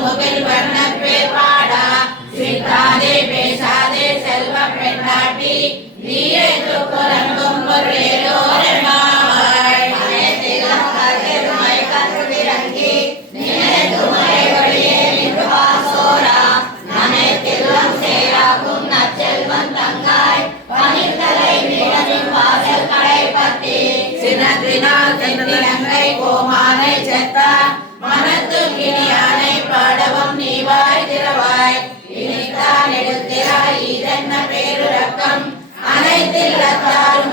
முகில் வண்ண பேர்பாடா சித்தாதே பேசாதே செல்வ பெண்ணாட்டி நீயே துப்புரங்கும் பொருளேலோரமாவாய் மயத்திலும் கதிர்மை கருவிறங்கி நினைத்து மறைவழியே நின்று வாசோரா நனைத்திலும் சேராகும் நச்செல்வன் தங்காய் பனித்தலை வீரனின் வாசல் கடைப்பட்டி சினத்தினால் தென்னிலங்கை கோமானை செத்தா மனத்து கிணியானை பாடவும் நீவாய் திறவாய் இனித்தான் எடுத்திராய் இதென்ன பேருறக்கம் அனைத்தில்லத்தார்